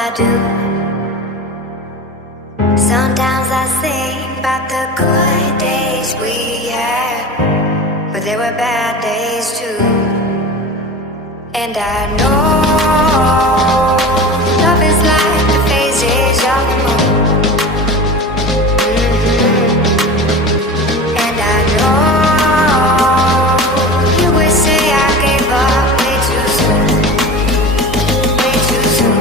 I do. Sometimes I think about the good days we had, but there were bad days too. And I know love is like the phases of the moon. And I know you would say I gave up way too soon, way too soon.